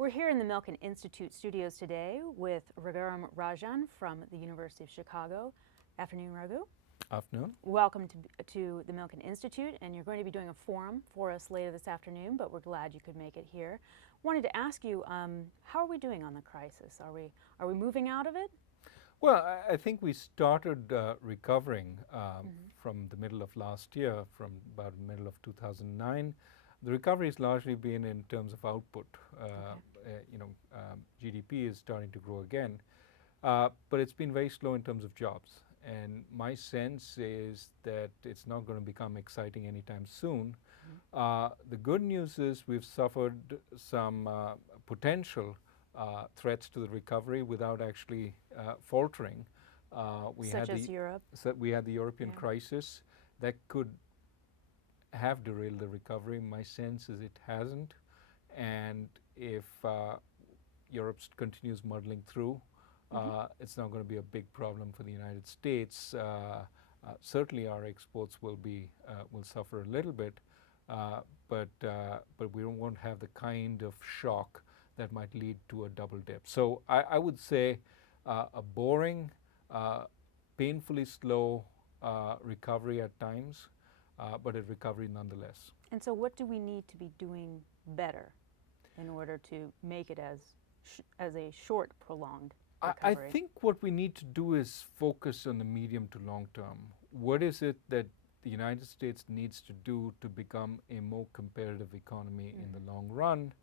We're here in the Milken Institute studios today with Raghuram Rajan from the University of Chicago. Afternoon, Raghu. Afternoon. Welcome to the Milken Institute, and you're going to be doing a forum for us later this afternoon, but we're glad you could make it here. Wanted to ask you, how are we doing on the crisis? Are we moving out of it? Well, I think we started recovering from the middle of last year, from about the middle of 2009. The recovery has largely been in terms of output. GDP is starting to grow again, but it's been very slow in terms of jobs. And my sense is that it's not going to become exciting anytime soon. The good news is we've suffered some potential threats to the recovery without actually faltering. Such as Europe? We had the European crisis that could have derailed the recovery. My sense is it hasn't. And if Europe continues muddling through, it's not going to be a big problem for the United States. Certainly our exports will suffer a little bit, but we won't have the kind of shock that might lead to a double dip. So I would say a boring, painfully slow recovery at times, but a recovery nonetheless. And so what do we need to be doing better in order to make it as a short, prolonged recovery? I think what we need to do is focus on the medium to long term. What is it that the United States needs to do to become a more competitive economy in the long run,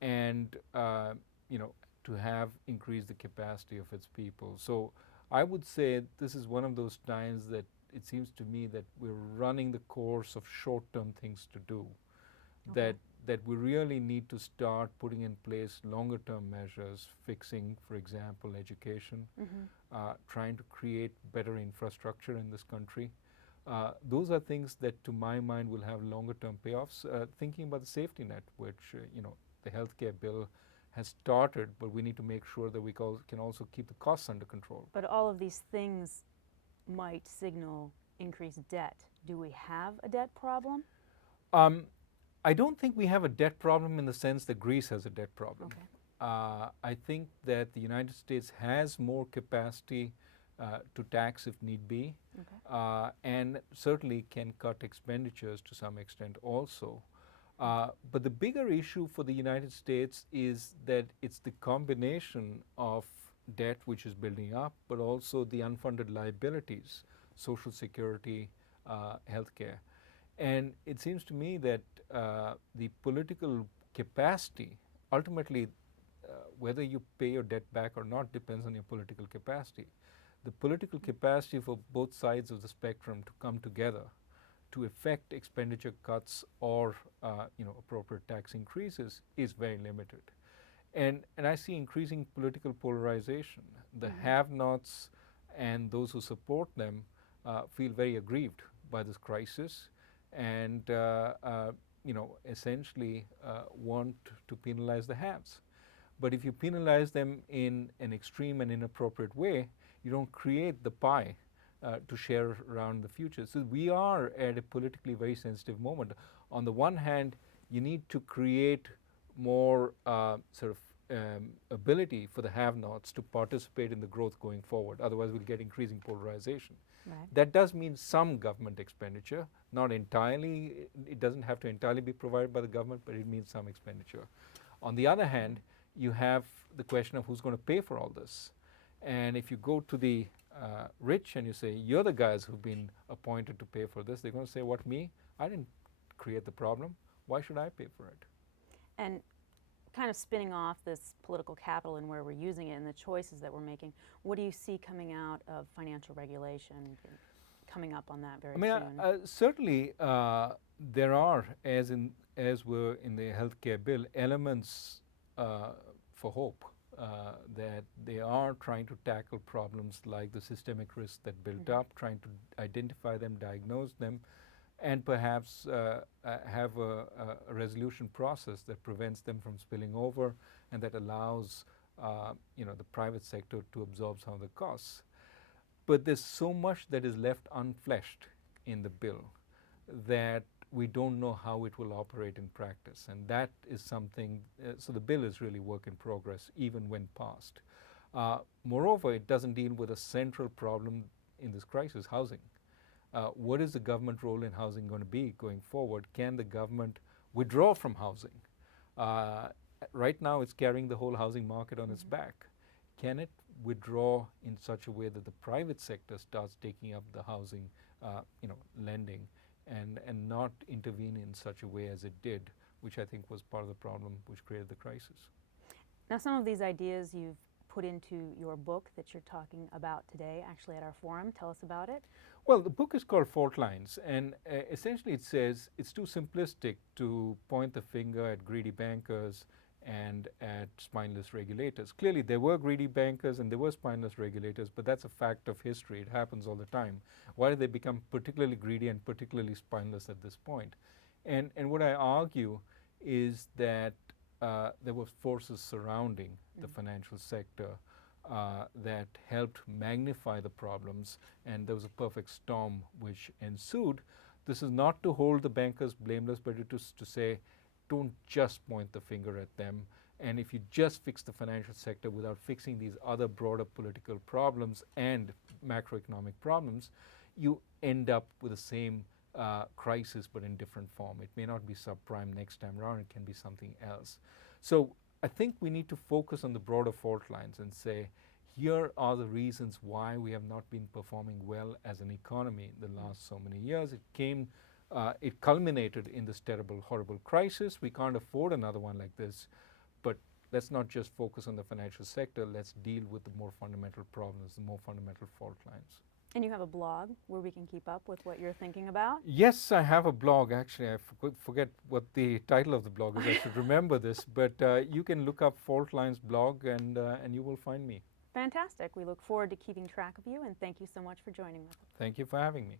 and to have increased the capacity of its people? So I would say this is one of those times that it seems to me that we're running the course of short-term things to do, that we really need to start putting in place longer-term measures, fixing, for example, education, trying to create better infrastructure in this country. Those are things that, to my mind, will have longer-term payoffs. Thinking about the safety net, which the healthcare bill has started, but we need to make sure that we can also keep the costs under control. But all of these things might signal increased debt. Do we have a debt problem? I don't think we have a debt problem in the sense that Greece has a debt problem. Okay. I think that the United States has more capacity to tax if need be, and certainly can cut expenditures to some extent also. But the bigger issue for the United States is that it's the combination of debt which is building up, but also the unfunded liabilities, Social Security, healthcare. And it seems to me that the political capacity, ultimately, whether you pay your debt back or not depends on your political capacity. The political capacity for both sides of the spectrum to come together to effect expenditure cuts or appropriate tax increases is very limited. And I see increasing political polarization. The have-nots and those who support them feel very aggrieved by this crisis, and essentially want to penalize the haves. But if you penalize them in an extreme and inappropriate way, you don't create the pie to share around the future. So we are at a politically very sensitive moment. On the one hand, you need to create more ability for the have-nots to participate in the growth going forward. Otherwise, we'll get increasing polarization. Right. That does mean some government expenditure, not entirely. It doesn't have to entirely be provided by the government, but it means some expenditure. On the other hand, you have the question of who's going to pay for all this. And if you go to the rich and you say, you're the guys who've been appointed to pay for this, they're going to say, what, me? I didn't create the problem. Why should I pay for it? And kind of spinning off this political capital and where we're using it and the choices that we're making, what do you see coming out of financial regulation coming up on that very soon? Certainly there are, as were in the healthcare bill, elements for hope. That they are trying to tackle problems like the systemic risks that build up, trying to identify them, diagnose them, and perhaps have a resolution process that prevents them from spilling over and that allows the private sector to absorb some of the costs. But there's so much that is left unfleshed in the bill that we don't know how it will operate in practice. And that is something, so the bill is really work in progress, even when passed. Moreover, it doesn't deal with a central problem in this crisis, housing. What is the government role in housing going to be going forward? Can the government withdraw from housing? Right now, it's carrying the whole housing market on its back. Can it withdraw in such a way that the private sector starts taking up the housing, lending, and not intervene in such a way as it did, which I think was part of the problem which created the crisis. Now, some of these ideas you've put into your book that you're talking about today, actually at our forum. Tell us about it. Well, the book is called Faultlines, and essentially it says it's too simplistic to point the finger at greedy bankers and at spineless regulators. Clearly, there were greedy bankers and there were spineless regulators, but that's a fact of history. It happens all the time. Why did they become particularly greedy and particularly spineless at this point? And what I argue is that there were forces surrounding the financial sector that helped magnify the problems, and there was a perfect storm which ensued. This is not to hold the bankers blameless, but it is to say, don't just point the finger at them. And if you just fix the financial sector without fixing these other broader political problems and macroeconomic problems, you end up with the same crisis but in different form. It may not be subprime next time around, it can be something else. So I think we need to focus on the broader fault lines and say, here are the reasons why we have not been performing well as an economy in the last so many years. It culminated in this terrible, horrible crisis. We can't afford another one like this, but let's not just focus on the financial sector. Let's deal with the more fundamental problems, the more fundamental fault lines. And you have a blog where we can keep up with what you're thinking about? Yes, I have a blog. Actually, I forget what the title of the blog is. I should remember this, but you can look up Faultlines blog and you will find me. Fantastic. We look forward to keeping track of you, and thank you so much for joining us. Thank you for having me.